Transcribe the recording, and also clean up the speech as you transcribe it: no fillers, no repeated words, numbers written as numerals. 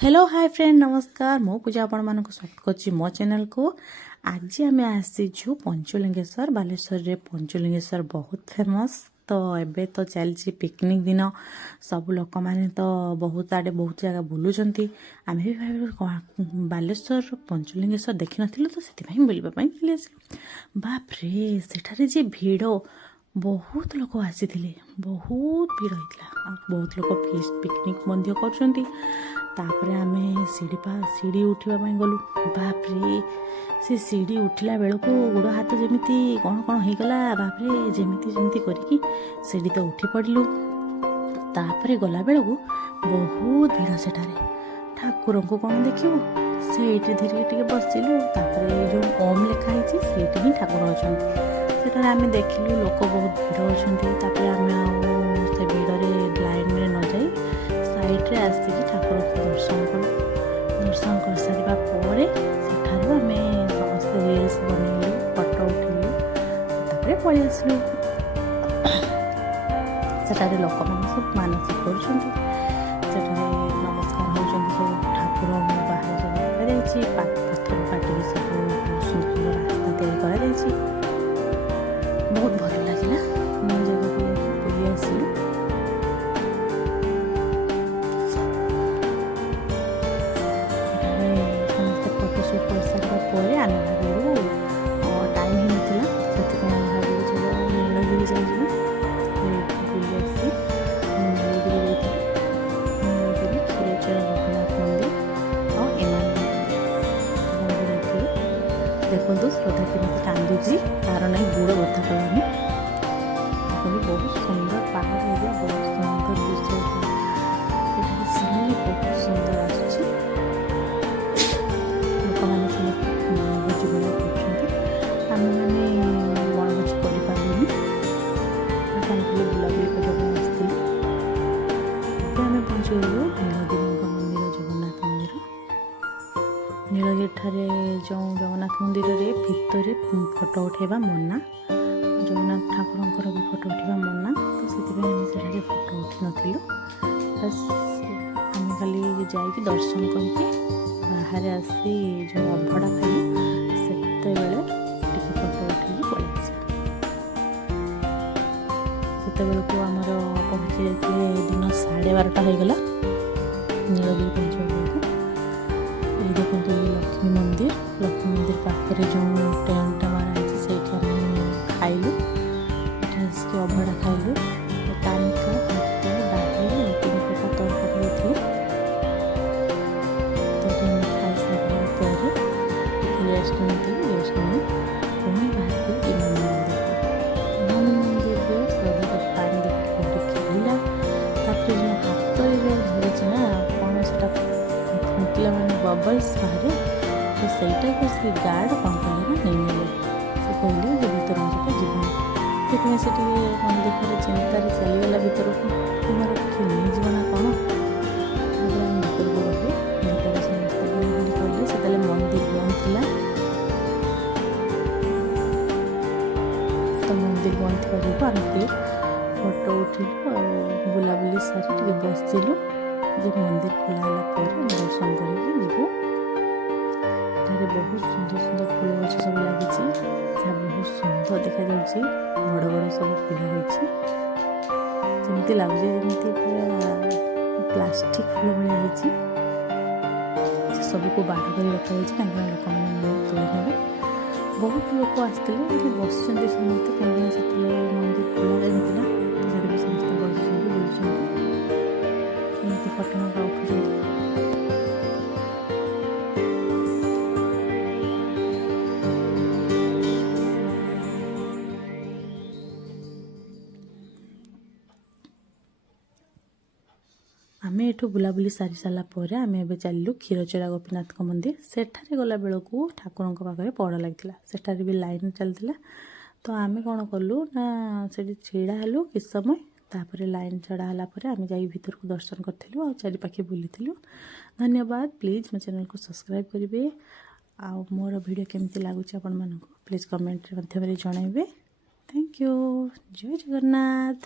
Hello hi friend नमस्कार मो पूजा आपण मानक स्वागत करछि मो चैनल को। आज आम आसीचु पंचलिंगेश्वर बालेश्वर रे पंचलिंगेश्वर बहुत फेमस। तो एबे तो चलछि पिकनिक दिन सब लोक माने तो बहुत आड़े बहुत जगह बुलुचंती। आमे भी भाई बालेश्वर पंचलिंगेश्वर देखि नथिलु तो सेति भाई बुलबा पई चली आसिलु। बाप रे सेठारे जे भीड़ बहुत लोक आसीथिले बहुत भीड़ होइतला बहुत लोक पिकनिक मध्य करछंती। तापरे आमे सीढ़ी उठिबा पई गलु। बाप रे से सीढ़ी उठिला बेलको गोड़ हाथ जेमिति कौन कौन हो गला। बाप रे जेमिति जेमिति करिकी सीढ़ी तो उठी पड़लु। तापरे गला बेलको बहुत भीड़ सेठारे ठाकुर को कौन देखिबु सेठी धीरे टिके बसिलु। तापरे जो ओम लिखा हिची सेठी ही ठाकुर अछंती सेठारे आमे देखिलु लोक बहुत भीड़ अछंती। तापरे आमे से भीड़ रे लाइन में न जाई साइड रे आसी ठाकुर को दर्शन कर सारिबा परे सेठारे आमे समस्त रील्स बनैलु फोटो उठैलु तापरे पळि आसलु। सेठारे लोक माने सब मानसिक करछंती सेठारे नमस्कार होउछंती सब ठाकुर बाहर सब करा जायछि पत्थर काटी सब सुंदर रास्ता तैयार करा जायछि। बहुत भल लागिला मन जगह को बुली आसलु। ପରେ ଆମେ ଭାବିଲୁ ଟାଇମ୍ ହେଇନଥିଲା ସେଥିପାଇଁ ଆମେ ଭାବିଲୁ ଚलो ନୀଳଗିରି ଯାଇଯିବୁ ବୁଲି ଆସି ନୀଳଗିରି ଯାଇଥିଲୁ। ନୀଳଗିରି କ୍ଷୀରଚୋରା ଗୋପୀନାଥ ମନ୍ଦିର ଆଉ ଏମାନେ ଯାଇଥିଲୁ। ଦେଖନ୍ତୁ ଶ୍ରଦ୍ଧା କେମିତି କାନ୍ଦୁଛି ତାର ନାହିଁ ଗୋଡ଼ ବଥା କଲାନି। ଦେଖନ୍ତୁ ବହୁତ ସୁନ୍ଦର ପାହାଡ଼ ଏରିଆ ବହୁତ ସୁନ୍ଦର ଦୃଶ୍ୟ ଏଠାରେ ସିନେରୀ ବହୁତ ସୁନ୍ଦର ଆସୁଛି। ଲୋକମାନେ ସମସ୍ତେ ବୁଝିବୁଝା କରୁଛନ୍ତି ଆମେ ମାନେ ବଣଭୋଜି କରିପାରିଲୁନି ଆମେ ଖାଲି ବୁଲାବୁଲି କରିବା ପାଇଁ ଆସିଥିଲୁ। ଏବେ ଆମେ ପହଞ୍ଚିଗଲୁ ନୀଳଗିରିଙ୍କ ମନ୍ଦିର ଜଗନ୍ନାଥ ମନ୍ଦିର। ନୀଳଗିରି ଠାରେ ଯେଉଁ ଜଗନ୍ନାଥ ମନ୍ଦିରରେ ଭିତରେ ଫଟୋ ଉଠାଇବା ମନା ଜଗନ୍ନାଥ ଠାକୁରଙ୍କର ବି ଫଟୋ ଉଠାଇବା ମନା ତ ସେଥିପାଇଁ ଆମେ ସେଠାରେ ଫଟୋ ଉଠି ନଥିଲୁ। ବାସ୍ ଆମେ ଖାଲି ଯାଇକି ଦର୍ଶନ କରିକି ବାହାରେ ଆସି ଯେଉଁ ଅଭଡ଼ା ଖାଇଲୁ ସେତେବେଳେ ଟିକେ ଫଟୋ ଉଠେଇକି ପଳେଇ ଆସିଲୁ। ସେତେବେଳକୁ ଆମର ପହଞ୍ଚି ଯାଇଥିଲେ ଦିନ 12:30 ହେଇଗଲା ନୀଳଗିରି ପହଞ୍ଚିବା ବେଳକୁ। ଏଇ ଦେଖନ୍ତୁ ଇଏ ଲକ୍ଷ୍ମୀ ମନ୍ଦିର ପାଖରେ ଯେଉଁ ଟେଣ୍ଟଟା ମାରା ହେଇଛି ସେଇଠି ଆମେ ଖାଇଲୁ। ଏଠି ଆସିକି ଅଭଡ଼ା ଖାଇଲୁ କାନିକା ଭାତ ଡାଲି 3 ପ୍ରକାର ତରକାରୀ ହେଇଥିଲା। ରେଷ୍ଟ ନେଇ ପୁଣି ବାହାରିଲୁ ଇମାମି ମନ୍ଦିରକୁ। ଶ୍ରଦ୍ଧା ପାଣି ଦେଖି ଖେଳିଲା। ତାପରେ ଯେଉଁ ହାତରେ ଯେଉଁ ଧରିଛି ନା କ'ଣ ସେଟା ଫୁଙ୍କିଲା ମାନେ ବବଲ୍ସ ବାହାରେ ତ ସେଇଟାକୁ ସେ ଗାର୍ଡ଼ କ'ଣ କଲେ ନା ନେଇନେଲେ। ସେ କହିଲେ ଯେ ଭିତରକୁ ସେଟା ଯିବନି। ସେଥିପାଇଁ ସେ ଟିକେ ମନ ଦୁଃଖରେ ଚିନ୍ତାରେ ଚାଲିଗଲା ଭିତରକୁ ତୁମର କିଏ ନେଇଯିବ ନା କ'ଣ। ତାପରେ ଆମେ ଭିତରକୁ ଗଲୁ। ଭିତରେ ସମସ୍ତେ ବୁଲାବୁଲି କଲେ ସେତେବେଳେ ମନ୍ଦିର ବନ୍ଦ ଥିଲା। ତ ମନ୍ଦିର ବନ୍ଦ ଥିବା ଯୋଗୁଁ ଆମେ ଟିକେ ଫଟୋ ଉଠିଲୁ ଆଉ ବୁଲାବୁଲି ସାରି ଟିକେ ବସିଲୁ ଯେ ମନ୍ଦିର ଖୋଲା ହେଲା ପରେ ଆମେ ଦର୍ଶନ କରିକି ଯିବୁ। ଏଠାରେ ବହୁତ ସୁନ୍ଦର ସୁନ୍ଦର ଫୁଲ ଗଛ ସବୁ ଲାଗିଛି ଯାହା ବହୁତ ସୁନ୍ଦର ଦେଖାଯାଉଛି। ବଡ଼ ବଡ଼ ସବୁ ଫୁଲ ହୋଇଛି ଯେମିତି ଲାଗୁଛି ଯେମିତି ପୁରା ପ୍ଲାଷ୍ଟିକ ଫୁଲ ଭଳିଆ ହେଇଛି। ସବୁକୁ ବାଡ଼ କରି ରଖାଯାଇଛି କାହିଁକିନା ଲୋକମାନେ ତୁଳି ନେବେ। ବହୁତ ଲୋକ ଆସିଥିଲେ ଏଠି ବସିଛନ୍ତି ସମସ୍ତେ କାହିଁକିନା ସେତେବେଳେ ମନ୍ଦିର ଖୋଲା ଯାଇନଥିଲା ସେଠି ବି ସମସ୍ତେ ବସିଛନ୍ତି ବୁଲୁଛନ୍ତି ସେମିତି ଫଟୋ ଫଟୋ ଉଠୁଛନ୍ତି। ଆମେ ଏଠୁ ବୁଲାବୁଲି ସାରି ସାରିଲା ପରେ ଆମେ ଏବେ ଚାଲିଲୁ କ୍ଷୀରଚୋରା ଗୋପୀନାଥଙ୍କ ମନ୍ଦିର। ସେଠାରେ ଗଲା ବେଳକୁ ଠାକୁରଙ୍କ ପାଖରେ ପହଡ଼ ଲାଗିଥିଲା ସେଠାରେ ବି ଲାଇନ୍ ଚାଲିଥିଲା। ତ ଆମେ କ'ଣ କଲୁ ନା ସେଠି ଛିଡ଼ା ହେଲୁ କିଛି ସମୟ ତାପରେ ଲାଇନ୍ ଛଡ଼ା ହେଲା ପରେ ଆମେ ଯାଇ ଭିତରକୁ ଦର୍ଶନ କରିଥିଲୁ ଆଉ ଚାରିପାଖେ ବୁଲିଥିଲୁ। ଧନ୍ୟବାଦ। ପ୍ଲିଜ୍ ମୋ ଚ୍ୟାନେଲକୁ ସବସ୍କ୍ରାଇବ୍ କରିବେ ଆଉ ମୋର ଭିଡ଼ିଓ କେମିତି ଲାଗୁଛି ଆପଣମାନଙ୍କୁ ପ୍ଲିଜ୍ କମେଣ୍ଟରେ ମାଧ୍ୟମରେ ଜଣାଇବେ। Thank you. ଜୟ ଜଗନ୍ନାଥ।